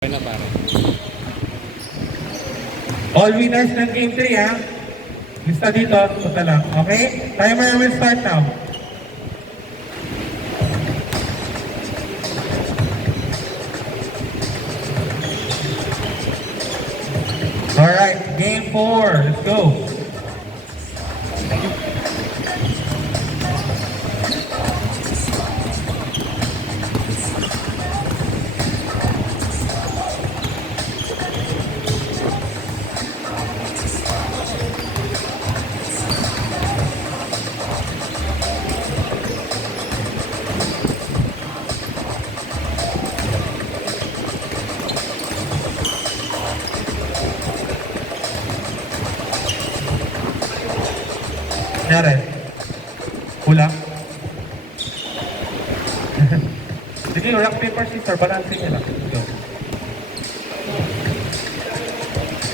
Okay na pare. All winners ng Game 3 ha. Lista dito, punta lang. Okay? Timer will start now. Alright, Game 4. Let's go. Nangyari? Pula? Sige, rock, paper, scissors. Balancing nyo lang. Go.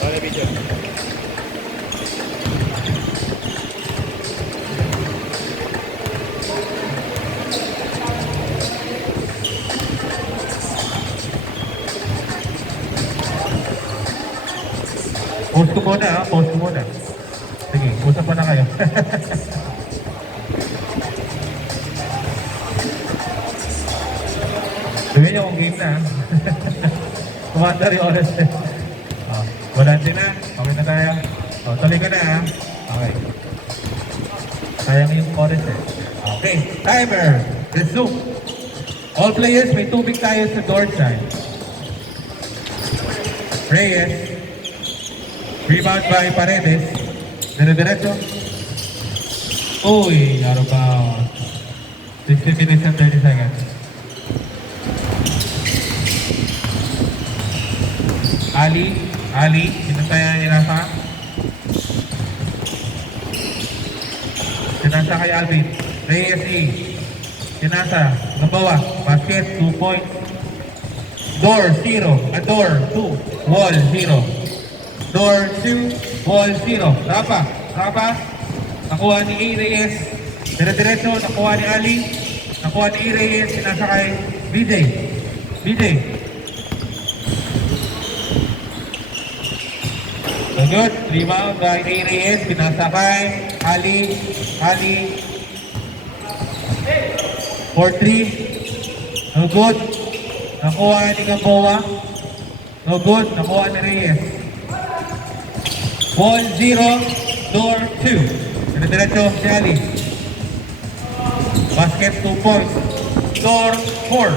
Pare video. Post ko muna ha, post ko muna. Sige, usap pa na kayo. Sabihin niyo kung game na ha. Kumanda rin oras eh. Volante na, okay na tayo. Tuloy ka na ha. Okay. Sayang yung oras eh. Okay, timer. Resume. All players, may tubig tayo sa door side. Reyes. Rebound by Paredes. Dire-diretso. Uy, out of bounds. 60 minutes and 30 seconds. Ali, sinasaya niya nasa. Sinasa kay Alvin. Reyes E. Sinasa, Gambawa. Basket, 2 points. Door, 0. Door, 2. Wall, 0. Door 2, wall 0. Rapa. Nakuha ni A. Reyes. Dire-diretso, nakuha ni Ali. Nakuha ni A. Reyes. Sinasa kay BJ. So good. Rebound by A. Reyes. Sinasa kay Ali. 4-3. No good. Nakuha ni Gamboa. No good. Nakuha ni Reyes. Wall 0, door 2. Dire-diretso si Ali. Basket 2 points. Door 4,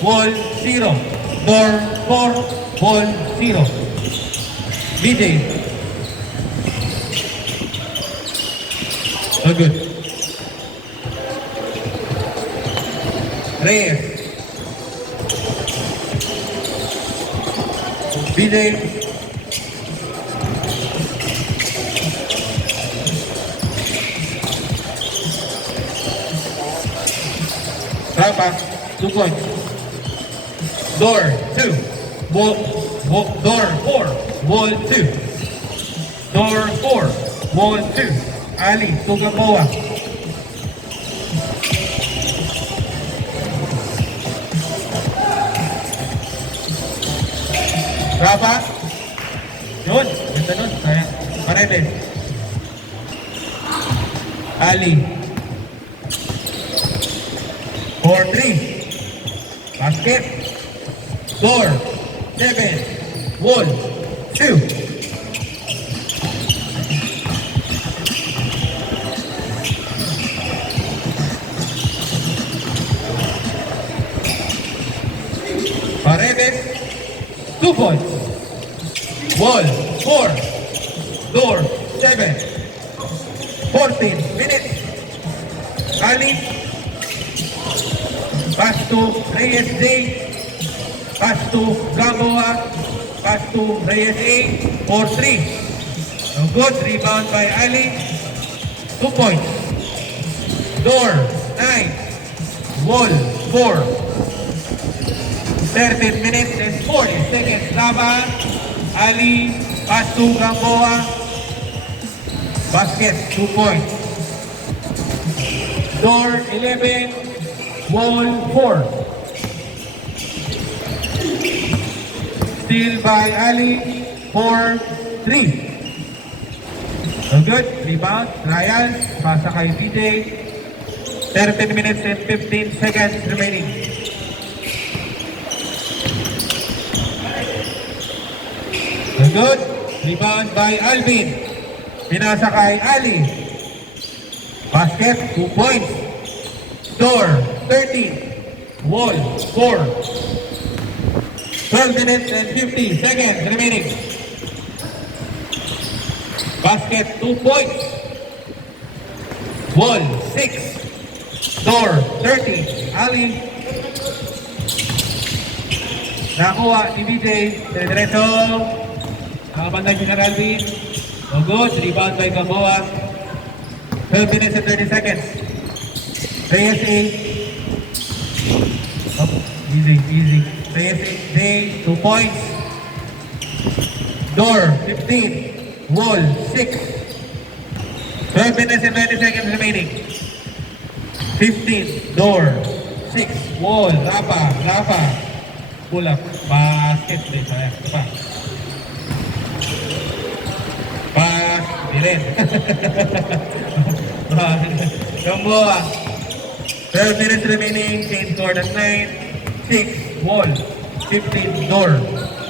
wall 0. Door 4, wall 0. BJ. So good. Reyes. BJ. Rapa, 2 points. Door 2. Door 4. Wall 2. Door 4. Wall 2. Ali, Gamboa. Rapa. Yun. Ganda nun. Kaya. Paredes. Ali. 4-3. Basket. Door. 7. Wall. 2. Paredes. 2 points. Wall. 4. Door. 7. 14 minutes. Ali. Pass to Reyes D. Pass to Gamboa. Pass to Reyes A. 4-3. No good. Rebound by Ali. 2 points. Door 9. Wall 4. 13 minutes and 40 seconds. Laban. Ali. Pass to Gamboa. Basket 2 points. Door 11. Wall 4. Steal by Ali. 4-3. So good. Rebound. Ryan. Pasa kay PJ. 13 minutes and 15 seconds remaining. So good. Rebound by Alvin. Pinasa kay Ali. Basket. 2 points. Door. 13. Wall. 4. 12 minutes and 50 seconds remaining. Basket, 2 points. Wall, 6. Door, 30. Ali. Nakuha ni BJ. Diretso. Nakabantay si Alvin. No good. Rebound by Gamboa. 12 minutes and 30 seconds. Reyes A. Oh, easy. Reyes A. 2 points. Door, 15. Wall, 6. 12 minutes and 20 seconds remaining. 15. Door, 6. Wall, Rafa. Pull up. Basket. Ayan, ito pa. Pass. Di rin. Gamboa. 12 minutes remaining. Change score at 9. 6. Wall. 15. Door.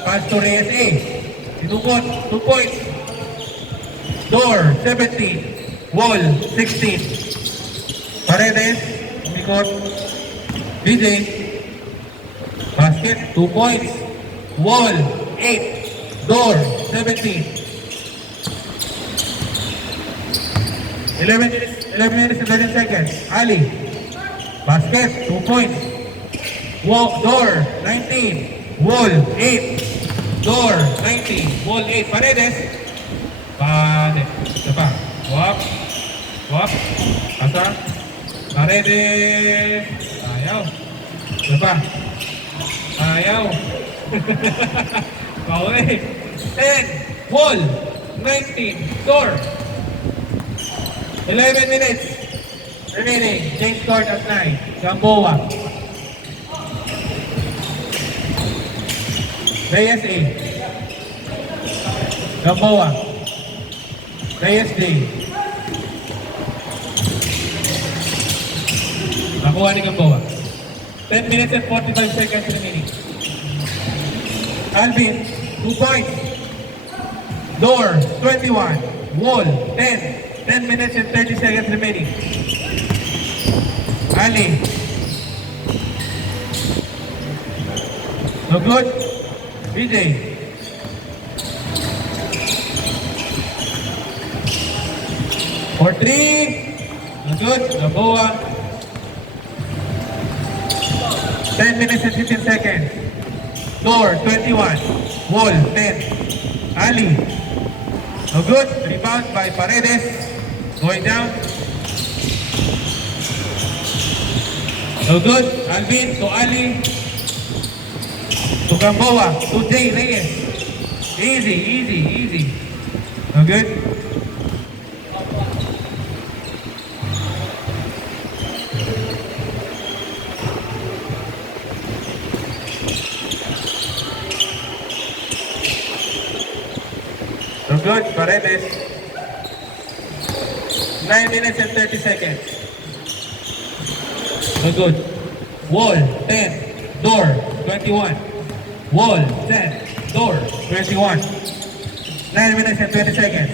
Pass to Reyes A. Sinukot. 2 points. Door, 17. Wall, 16. Paredes, umikot. DJ. Basket, 2 points. Wall, 8. Door, 17. 11 minutes and 30 seconds. Ali. Basket, 2 points. Door, 19. Wall, 8. Door, 19. Wall, 8. Paredes. Ito pa. Wap. Asa. Paredes. Ayaw. Ito pa. Ayaw. Pauwi. 10. Wall. 19. Door. 11 minutes. Remaining. Change court at 9. Gamboa. Reyes A. Gamboa. Reyes D. Nakuha ni Gamboa. 10 minutes and 45 seconds remaining. Alvin, 2 points. Door, 21. Wall, 10. 10 minutes and 30 seconds remaining. Ali. No good. BJ. For 3. No good. Gamboa. 10 minutes and 15 seconds. Door, 21. Wall, 10. Ali. No good. Rebound by Paredes. Going down. No good. Alvin to Ali. To Gamboa. To Jay Reyes. Easy. No good. No good. Paredes. 9 minutes and 30 seconds. No good. Wall, 10. Door, 21. Wall, 10. Door, 21. 9 minutes and 20 seconds.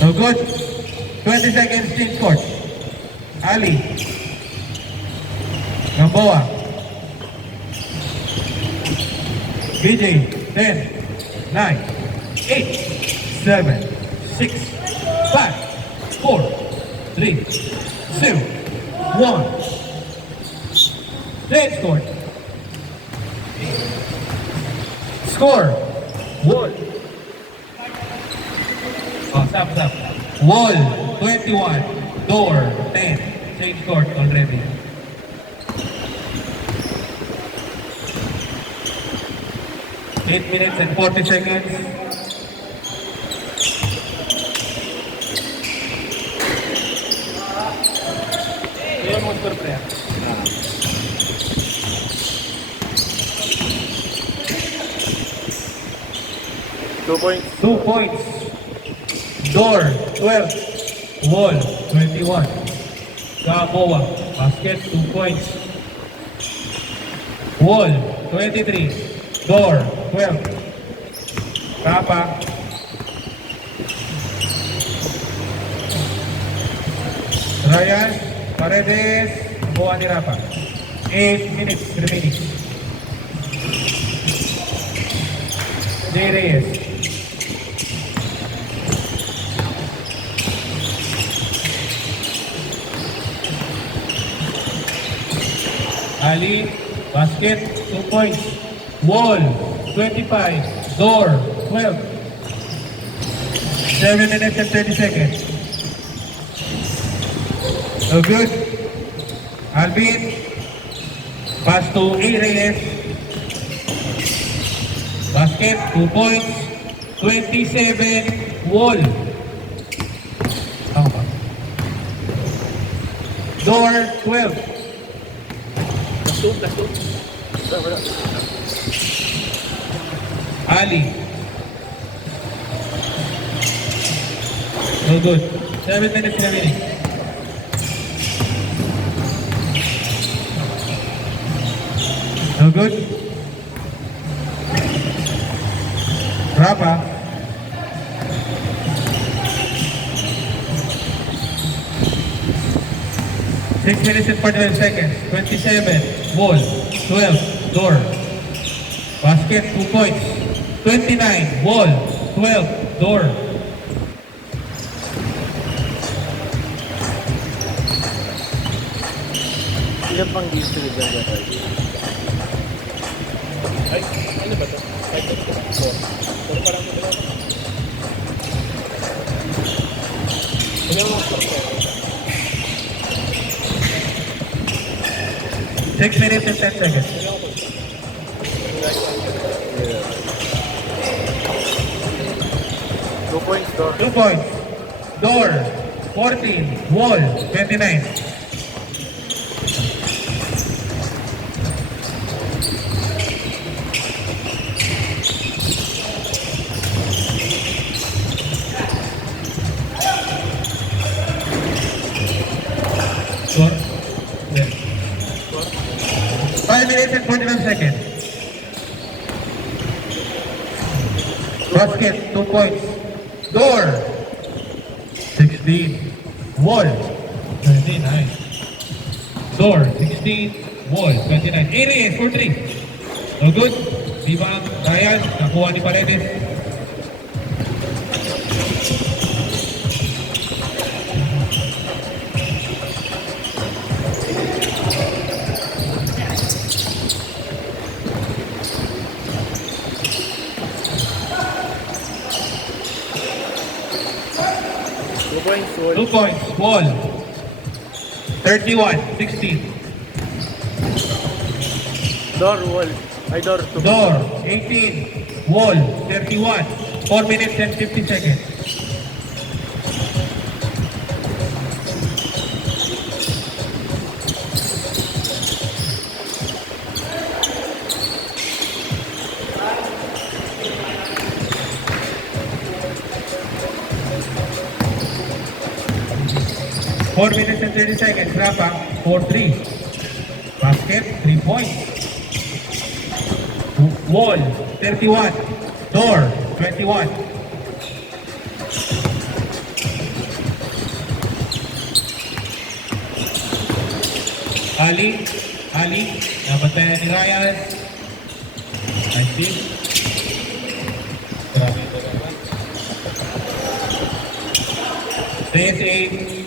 No good. 20 seconds change court. Ali. Gamboa. BJ, 10, 9, 8, 7, 6, 5, 4, 3, 2, 1. Change court. Score. Wall. Oh, stop. Wall, 21. Door, 10. Change court already. Eight minutes and 40 seconds. Yun mo score player. 2 points. 2 points. Door, 12. Wall, 21. Gamboa, basket, 2 points. Wall, 23. Door, 12. Rapa. Ryan, Paredes, Gamboa ni Rapa. 8 minutes remaining. Jay Reyes. Ali, basket, 2 points. Wall, 25. Door, 12. 7 minutes and 30 seconds. No good. Alvin, pass to A. Reyes. Basket, 2 points. 27. Wall. Tama ba? Door, 12. Plus 2. Wala. Ali. No good. 7 minutes remaining. No good. Rapa. Six minutes and 49 seconds. 27. Wall. 12. Door. Basket. 2 points. 29. Wall. 12. Door. Ilan pang dito ni Ganda? Ay, ano ba ito? 5.4. Pero parang ito ba? Ano yung mga 6 minutes and 10 seconds. 2 points door. 2 points. Door. 14. Wall. 29. Door. 5 minutes and 49 seconds. Basket, 2 points. Door. 16. Wall. 29. Door. 16. Wall. 29. Aries for 3. No good. Rebound. Ryan. Nakuha ni Paredes. Points, wall. 2 points. Wall. 31. 16. Door, wall. Ay, door. 2 Door. 18. Wall. 31. 4 minutes and 50 seconds. Four minutes and 30 seconds. Rapa, 4-3. Basket, 3 points. Wall, 31. Door, 21. Ali, nabantayan ni Ryan. I see. Grabe ito naman. Reyes 8.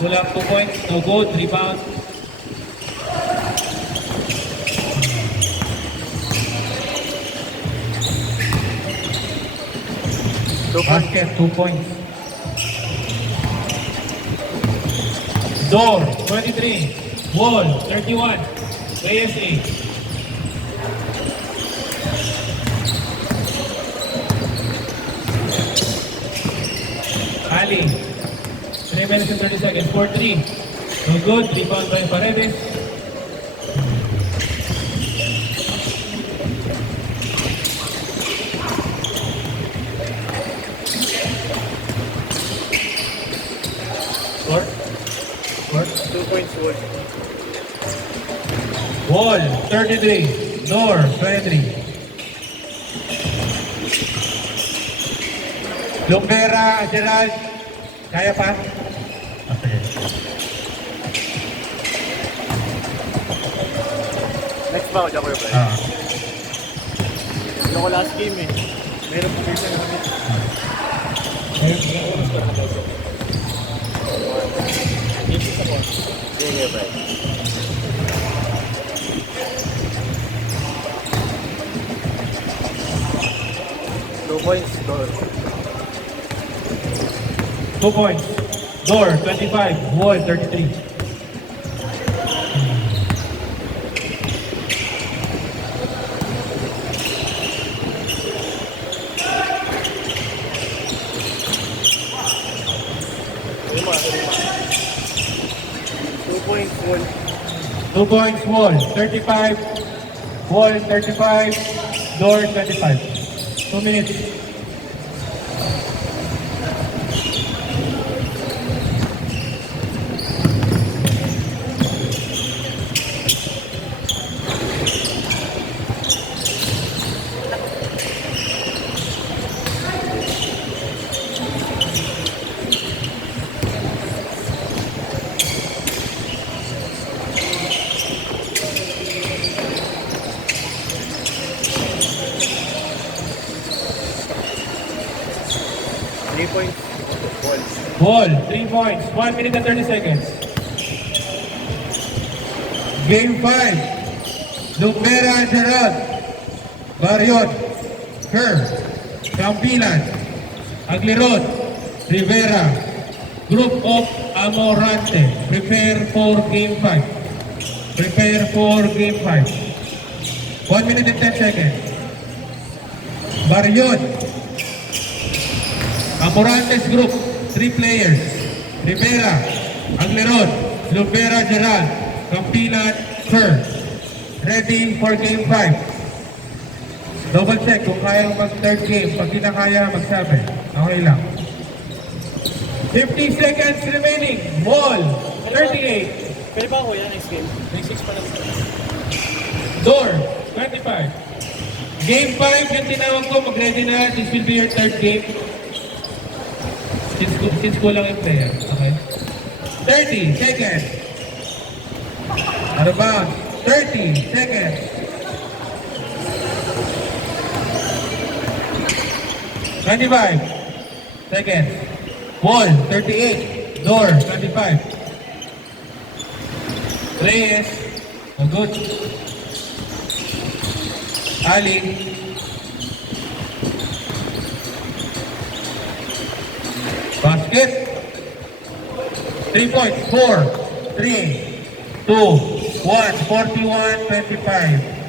Kulang 2 points, no good, rebound. Basket, 2 points. Door, 23. Wall, 31. Reyes 8. Ali. 3 minutes and 30 seconds. 4-3. No good. Rebound by Paredes. wall. Wall, 33. Door, 23. Lumbera, Gerald. Kaya pa? Okay. Next ba ako dyan, Kuya Brian? Ah. Ano ko last game eh. Meron po kayo sa gamit. Ilang oras pa rin daw. Isis ako. Sige, Kuya Brian. Two points, door. 2 points. Door, 25. Wall, 33. Lima. 2 points, wall. 2 points, wall, 35. Wall, 35. Door, 25. 2 minutes. Three points, wall. Wall, 3 points. 1 minute and 30 seconds. Game 5. Lumbera, Gerald. Barriot. Kerr. Campilan. Agliron. Rivera. Group of Amorante. Prepare for game 5. Prepare for game 5. 1 minute and 10 seconds. Barriot. Amorantes group, 3 players. Rivera, Agleron, Lumbera, Gerald, Campilan, Kerr. Ready for game 5. Double check kung kaya mag third game. Pag di na kaya, magsabi. Okay lang. 50 seconds remaining. Wall, 38. Pwede ba ako yan next game? Next 6 pa lang. Door, 25. Game 5, yung tinawag ko, mag-ready na. This will be your third game. Since kulang yung player. Okay? 30 seconds. Ano ba? 30 seconds. 25 seconds. Wall, 38. Door, 25. Reyes. Oh, good. Ali. Basket. 3 points. 4, 3, 2, 1. 41-25.